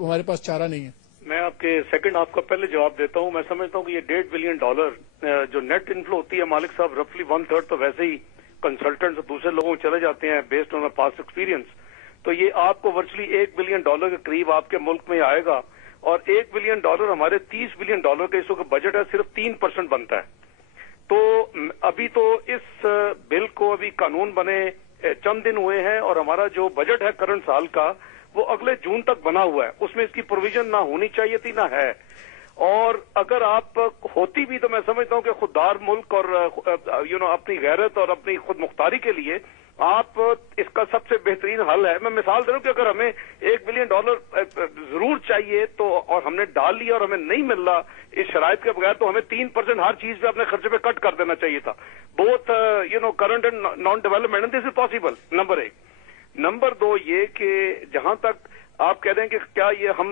हमारे पास चारा नहीं है। मैं आपके सेकंड हाफ का पहले जवाब देता हूं। मैं समझता हूं कि ये $1.5 बिलियन जो नेट इनफ्लो होती है मालिक साहब, रफली 1/3 तो वैसे ही कंसल्टेंट्स और दूसरे लोगों को चले जाते हैं बेस्ड ऑन पास्ट एक्सपीरियंस। तो ये आपको वर्चुअली $1 बिलियन के करीब आपके मुल्क में आएगा, और $1 बिलियन हमारे $30 बिलियन का इस वक्त बजट है, सिर्फ 3% बनता है। तो अभी तो इस बिल को अभी कानून बने चंद दिन हुए हैं, और हमारा जो बजट है करंट साल का वो अगले जून तक बना हुआ है। उसमें इसकी प्रोविजन ना होनी चाहिए थी ना है, और अगर आप होती भी तो मैं समझता हूं कि खुददार मुल्क और अपनी गैरत और अपनी खुद मुख्तारी के लिए आप इसका सबसे बेहतरीन हल है। मैं मिसाल दे रहा हूं कि अगर हमें $1 बिलियन जरूर चाहिए तो, और हमने डाल लिया और हमें नहीं मिल रहा इस शराइत के बगैर, तो हमें 3% हर चीज पे अपने खर्चे पे कट कर देना चाहिए था, both current and non development, and this is possible. Number 1। Number 2 ये कि जहां तक आप कह रहे हैं कि क्या ये हम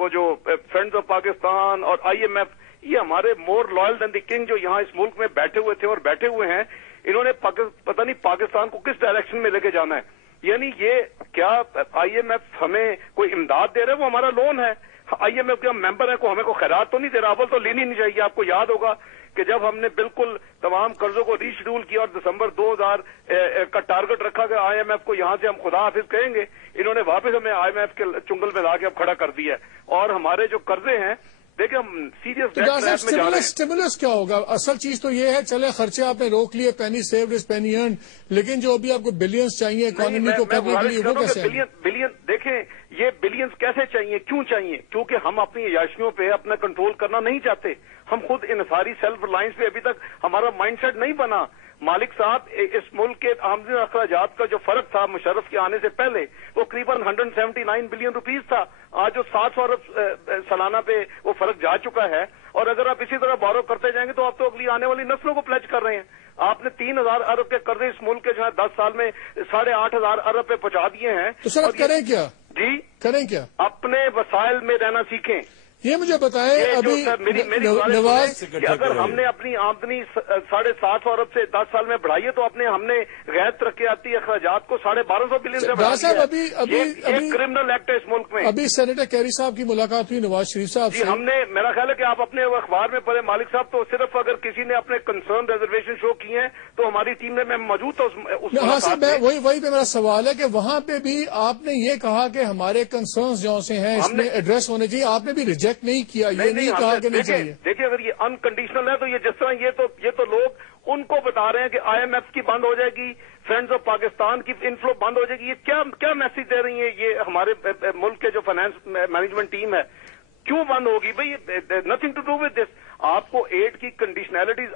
वो जो फ्रेंड्स ऑफ पाकिस्तान और IMF, ये हमारे more loyal than the king जो यहाँ इस मुल्क में बैठे हुए थे और बैठे हुए हैं, इन्होंने पता नहीं पाकिस्तान को किस डायरेक्शन में लेके जाना है। यानी ये क्या IMF हमें कोई इमदाद दे रहे है? वो हमारा लोन है, IMF के हम मेंबर है, को हमें को खैरात तो नहीं दे रहा। अव्वल तो लेनी नहीं चाहिए। आपको याद होगा कि जब हमने बिल्कुल तमाम कर्जों को रीशेड्यूल किया और दिसंबर 2000 का टारगेट रखा गया IMF को यहाँ से हम खुदा हाफिज कहेंगे, इन्होंने वापस हमें IMF के चुंगल में लाके अब खड़ा कर दिया है। और हमारे जो कर्जे हैं, देखिए हम सीरियस डेट ट्रैप में जा रहे हैं। स्टिमुलस क्या होगा? असल चीज तो ये है, चले खर्चे आपने रोक लिए, पेनी सेव्ड इज पेनी अर्न, लेकिन जो अभी आपको बिलियंस चाहिए इकोनॉमी को करने के लिए, वो कैसे? बिलियन देखें, ये बिलियंस कैसे चाहिए, क्यों चाहिए? क्योंकि हम अपनी अयाशियों पे अपना कंट्रोल करना नहीं चाहते। हम खुद इनसारी सेल्फ रिलायंस पे अभी तक हमारा माइंडसेट नहीं बना। मालिक साहब, इस मुल्क के आमदनी अखराजात का जो फर्क था मुशर्रफ के आने से पहले, वो करीबन 179 बिलियन रुपीज था। आज जो 700 अरब सालाना पे वो फर्क जा चुका है, और अगर आप इसी तरह बोरो करते जाएंगे तो आप तो अगली आने वाली नस्लों को प्लेज कर रहे हैं। आपने 3000 अरब के कर्जे इस मुल्क के जो है 10 साल में 8,500 अरब पे पहुंचा दिए हैं। तो सर करें क्या? जी करें क्या? अपने वसाइल में रहना सीखें। ये मुझे बताएं। अभी मेरी नवाज, अगर हमने अपनी आमदनी 750 अरब से 10 साल में बढ़ाई है, तो हमने गैर तरक्याती अखराजात को 1250 बिलियन से बढ़ा दिया। अभी क्रिमिनल एक्ट है इस मुल्क में। अभी सेनेटर कैरी साहब की मुलाकात हुई नवाज शरीफ साहब से। हमने, मेरा ख्याल है कि आप अपने अखबार में पढ़े मालिक साहब, तो सिर्फ अगर किसी ने अपने कंसर्न रिजर्वेशन शो किए हैं तो हमारी टीम में मैं मौजूद था उस हाँ सर, वही पे मेरा सवाल है कि वहां पे भी आपने ये कहा कि हमारे कंसर्न्स जो से हैं इसमें एड्रेस होने चाहिए, आपने भी रिजेक्ट नहीं किया, ये नहीं कहा कि नहीं चाहिए। देखिए, अगर ये अनकंडीशनल है तो ये जिस तरह ये तो लोग उनको बता रहे हैं कि IMF की बंद हो जाएगी, फ्रेंड्स ऑफ पाकिस्तान की इनफ्लो बंद हो जाएगी, ये क्या मैसेज दे रही है ये हमारे मुल्क के जो फाइनेंस मैनेजमेंट टीम है? क्यों बंद होगी भाई? Nothing to do with this. आपको एड की कंडीशनैलिटीज,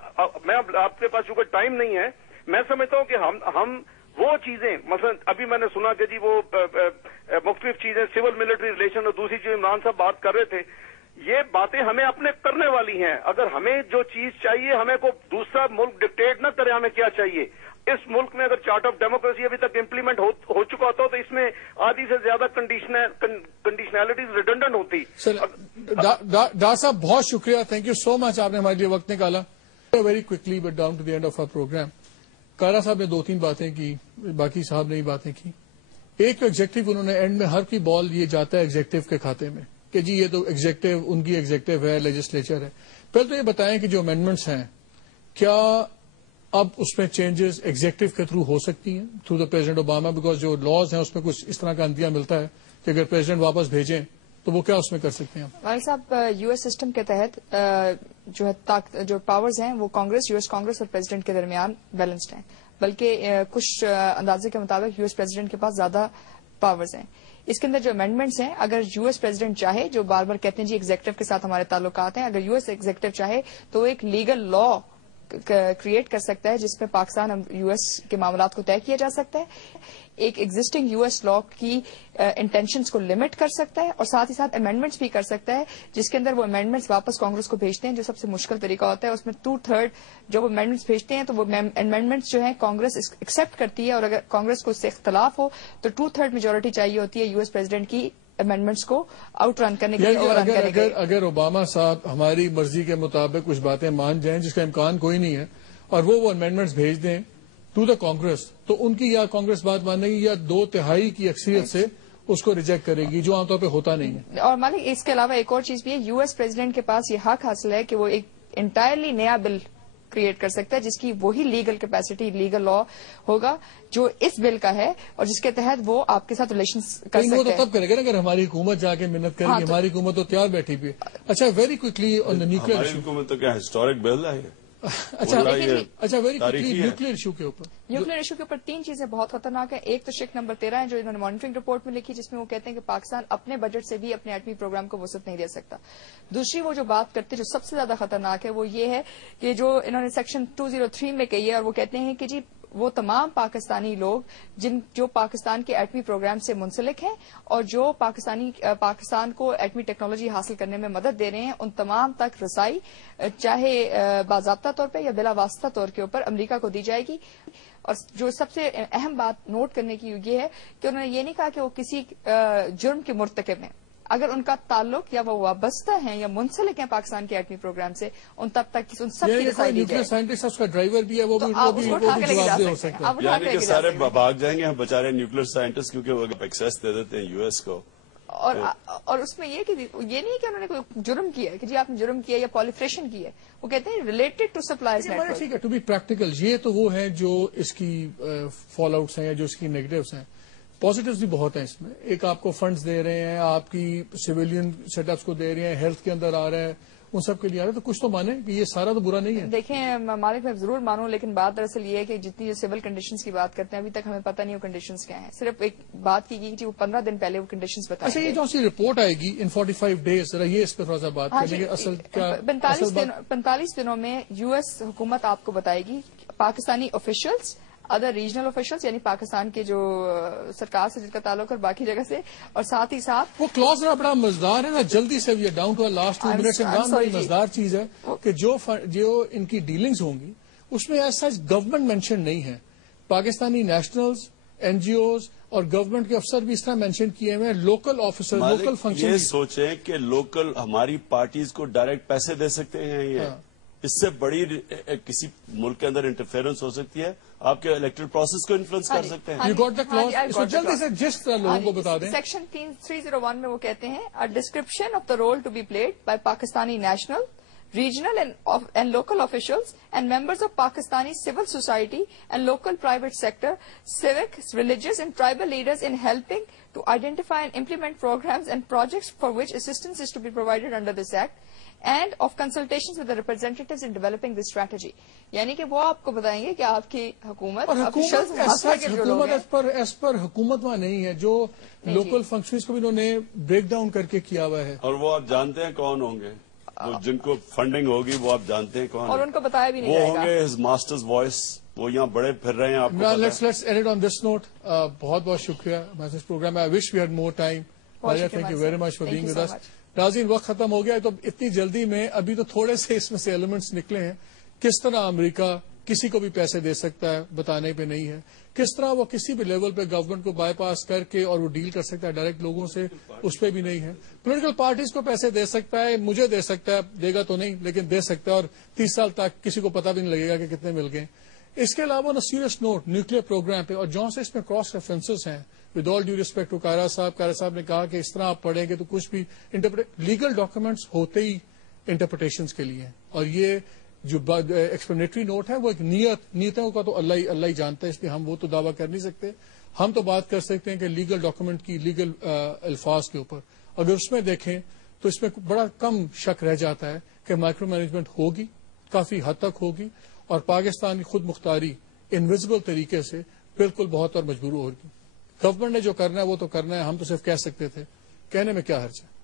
मैं आपके पास चूंकि टाइम नहीं है, मैं समझता हूं कि हम वो चीजें, मसलन अभी मैंने सुना कि जी वो मुख्तलिफ चीजें, सिविल मिलिट्री रिलेशन और दूसरी चीज इमरान साहब बात कर रहे थे, ये बातें हमें अपने करने वाली हैं। अगर हमें जो चीज चाहिए, हमें को दूसरा मुल्क डिक्टेट न करे हमें क्या चाहिए। इस मुल्क में अगर चार्ट ऑफ डेमोक्रेसी अभी तक इम्प्लीमेंट हो चुका होता तो इसमें आधी से ज्यादा कंडीशनैलिटीज रिडंडेंट होती। डॉक्टर साहब बहुत शुक्रिया, थैंक यू सो मच, आपने हमारे लिए वक्त निकाला। Very quickly but down to the end of our programme. Kaira साहब ने 2-3 बातें की, बाकी साहब ने ही बातें की। एक तो एग्जेक्टिव, उन्होंने एंड में हर की बॉल ये जाता है एग्जेक्टिव के खाते में कि जी ये तो एग्जेक्टिव उनकी एग्जेक्टिव है, लेजिस्लेचर है। पहले तो ये बताएं कि जो अमेंडमेंट्स हैं, क्या अब उसमें चेंजेस एग्जेक्टिव के थ्रू हो सकती हैं, through the president Obama? Because जो लॉज हैं उसमें कुछ इस तरह का अंदिया मिलता है कि अगर प्रेसिडेंट वापस भेजें तो वो क्या उसमें कर सकते हैं? वाहिद साहब, यूएस सिस्टम के तहत जो पावर्स हैं वो यूएस कांग्रेस और प्रेसिडेंट के दरमियान बैलेंस्ड हैं, बल्कि कुछ अंदाजे के मुताबिक यूएस प्रेसिडेंट के पास ज्यादा पावर्स हैं। इसके अंदर जो अमेंडमेंट्स हैं, अगर यूएस प्रेसिडेंट चाहे, जो बार बार कहते हैं जी एग्जेक्टिव के साथ हमारे ताल्लुकात हैं, अगर यूएस एग्जेक्टिव चाहे तो एक लीगल लॉ क्रिएट कर सकता है जिसमें पाकिस्तान और यूएस के मामलात को तय किया जा सकता है, एक एग्जिस्टिंग यूएस लॉ की इंटेंशंस को लिमिट कर सकता है, और साथ ही साथ अमेंडमेंट्स भी कर सकता है जिसके अंदर वो अमेंडमेंट्स वापस कांग्रेस को भेजते हैं, जो सबसे मुश्किल तरीका होता है। उसमें 2/3 जब वो अमेंडमेंट्स भेजते हैं तो वो अमेंडमेंट्स जो है कांग्रेस एक्सेप्ट करती है, और अगर कांग्रेस को इससे इख्तलाफ हो तो 2/3 मेजोरिटी चाहिए होती है यूएस प्रेसिडेंट की अमेंडमेंट्स को आउट रन करने के लिए, ओवररन करने के लिए। अगर ओबामा साहब हमारी मर्जी के मुताबिक कुछ बातें मान जाएं, जिसका इम्कान कोई नहीं है, और वो अमेंडमेंट्स भेज दें टू द कांग्रेस, तो उनकी या कांग्रेस बात मानेगी या 2/3 की अक्सरियत से اس کو ریجیکٹ کرے گی، جو عام طور پہ ہوتا نہیں ہے. اور مالک اس کے علاوہ ایک اور چیز بھی ہے، یو ایس پریزیڈنٹ کے پاس یہ حق حاصل ہے کہ وہ ایک انٹائرلی نیا بل کریٹ کر سکتا ہے جس کی وہی لیگل کیپیسٹی، لیگل لا ہوگا جو اس بل کا ہے، اور جس کے تحت وہ آپ کے ساتھ ریلیشنز کر وہ سکتے تو ہیں. تب کرے گا نا اگر ہماری حکومت جا کے محنت کرے گی. تو ہماری حکومت تو تیار بیٹھی بھی ہے. اچھا very quickly on the nuclear ہماری ایشو. حکومت تو کیا ہسٹورک بل ہے یہ؟ اچھا ویری کوئکلی تاریخی ہے. نیوکلیر ایشو کے اوپر. نیوکلیر ایشو کے اوپر 3 چیزیں بہت خطرناک ہیں. ایک تو شک نمبر 13 ہے جو انہوں نے مانیٹرنگ رپورٹ میں لکھی، جس میں وہ کہتے ہیں کہ پاکستان اپنے بجٹ سے بھی اپنے ایٹمی پروگرام کو وسعت نہیں دے سکتا. دوسری وہ جو بات کرتے جو سب سے زیادہ خطرناک ہے وہ یہ ہے کہ جو انہوں نے سیکشن 203 میں کہی ہے، اور وہ کہتے ہیں کہ جی وہ تمام پاکستانی لوگ جو پاکستان کے ایٹمی پروگرام سے منسلک ہیں اور جو پاکستان کو ایٹمی ٹیکنالوجی حاصل کرنے میں مدد دے رہے ہیں، ان تمام تک رسائی چاہے باضابطہ طور پہ یا بلا واسطہ طور کے اوپر امریکہ کو دی جائے گی. اور جو سب سے اہم بات نوٹ کرنے کی یہ ہے کہ انہوں نے یہ نہیں کہا کہ وہ کسی جرم کے مرتکب ہیں. اگر ان کا تعلق یا وہ وابستہ ہیں یا منسلک ہیں پاکستان کے ایٹمی پروگرام سے، ان تب تک ان سب کی رسائی دی جائے. نیوکلیر سائنٹسٹ اس کا ڈرائیور بھی ہے، وہ بھی جواب دہ ہو سکتا ہے. یعنی کہ سارے بھاگ جائیں گے ہم بیچارے نیوکلیر سائنٹسٹ، کیونکہ وہ ایکسیس دے دیتے ہیں یو ایس کو. اور اس میں یہ نہیں کہ انہوں نے کوئی جرم کیا ہے کہ جی آپ نے جرم کیا یا پالیفریشن کی ہے. وہ کہتے ہیں related to supplies network. ٹھیک ہے، ٹو بی پریکٹیکل یہ تو وہ ہے جو اس کی فال آؤٹس ہیں یا جو اس کی نیگیٹوز ہیں. پازیٹیوز بھی بہت ہیں اس میں. ایک آپ کو فنڈز دے رہے ہیں، آپ کی سویلین سیٹ اپس کو دے رہے ہیں، ہیلتھ کے اندر آ رہا ہے، ان سب کے لیے آ رہا ہے، تو کچھ تو مانے کہ یہ سارا تو برا نہیں ہے. دیکھیں مالک میں ضرور مانوں، لیکن بات دراصل یہ ہے کہ جتنی جو سول کنڈیشنز کی بات کرتے ہیں ابھی تک ہمیں پتہ نہیں وہ کنڈیشنز کیا ہیں. صرف ایک بات کی گئی کہ وہ 15 دن پہلے وہ کنڈیشنز بتائیں. اچھا یہ جو سی رپورٹ آئے گی ان 45 ڈیز، ذرا یہ اس پہ تھوڑا سا بات کریں گے. اصل کیا 45 دنوں میں یو ایس حکومت آپ کو بتائے گی Pakistani officials, other regional officials یعنی پاکستان کے جو سرکار سے جن کا تعلق ہے باقی جگہ سے، اور ساتھ ہی ساتھ وہ کلوز بڑا مزدار ہے نا. جلدی سے یہ ڈاؤن ٹو لاسٹ 2 منٹس بڑی مزدار چیز ہے کہ جو ان کی ڈیلنگز ہوں گی اس میں ایسا گورنمنٹ مینشن نہیں ہے. Pakistani nationals, N G Os اور گورنمنٹ کے افسر بھی اس طرح مینشن کیے ہوئے ہیں. Local officer, local function. یہ سوچیں کہ لوکل ہماری پارٹیز کو ڈائریکٹ پیسے دے سکتے ہیں. یہ اس سے بڑی کسی ملک کے اندر انٹرفیئرنس ہو سکتی ہے. آپ کے الیکٹرل پروسیس کو انفلوئنس کر سکتے ہیں. You got the clues. اس کو جلدی سے جس طرح لوگوں کو بتا دیں. سیکشن 301 میں وہ کہتے ہیں a description of the role to be played by Pakistani national, regional and local officials and members of Pakistani civil society and local private sector, civic, religious and tribal leaders in helping to identify and implement programs and projects for which assistance is to be provided under this act, and of consultations with the representatives in developing this strategy. یعنی کہ وہ آپ کو بتائیں گے کہ آپ کی حکومت ایس پر حکومت وہاں نہیں ہے. جو لوکل فنکشنز کو بھی انہوں نے بریک ڈاؤن کر کے کیا ہوا ہے. اور وہ آپ جانتے ہیں کون ہوں گے جن کو فنڈنگ ہوگی، وہ آپ جانتے ہیں کون، اور ان کو بتایا بھی نہیں وہ جائے ہوں گا. گے ہز ماسٹرز وائس. وہ یہاں بڑے پھر رہے ہیں. آپ کو let's add on this note. بہت بہت شکریہ message programme. I wish we had more time. Thank you very much for being with us. ناظرین وقت ختم ہو گیا، تو اتنی جلدی میں ابھی تو تھوڑے سے اس میں سے ایلیمنٹس نکلے ہیں. کس طرح امریکہ کسی کو بھی پیسے دے سکتا ہے بتانے پہ نہیں ہے. کس طرح وہ کسی بھی لیول پہ گورنمنٹ کو بائی پاس کر کے اور وہ ڈیل کر سکتا ہے ڈائریکٹ لوگوں سے، اس پہ بھی نہیں ہے. پولیٹیکل پارٹیز کو پیسے دے سکتا ہے، مجھے دے سکتا ہے، دے گا تو نہیں لیکن دے سکتا ہے، اور 30 سال تک کسی کو پتہ بھی نہیں لگے گا کہ کتنے مل گئے. اس کے علاوہ سیریس نوٹ نیوکلیر پروگرام پہ، اور جہاں سے اس میں کراس ریفرنسز ہیں، with all due respect to Kaira صاحب نے کہا کہ اس طرح آپ پڑھیں گے تو کچھ بھی لیگل ڈاکومنٹس ہوتے ہی انٹرپریٹیشنز کے لیے. اور یہ جو ایکسپلینیٹری نوٹ ہے وہ ایک نیتوں کا تو اللہ ہی جانتا ہے، اس لیے ہم وہ تو دعویٰ کر نہیں سکتے. ہم تو بات کر سکتے ہیں کہ لیگل ڈاکومنٹ کی لیگل الفاظ کے اوپر. اگر اس میں دیکھیں تو اس میں بڑا کم شک رہ جاتا ہے کہ مائکرو مینجمنٹ ہوگی، کافی حد تک ہوگی، اور پاکستان کی خود مختاری انویزیبل طریقے سے بالکل بہت اور مجبور ہوگی. گورنمنٹ نے جو کرنا ہے وہ تو کرنا ہے. ہم تو صرف کہہ سکتے تھے، کہنے میں کیا حرج ہے.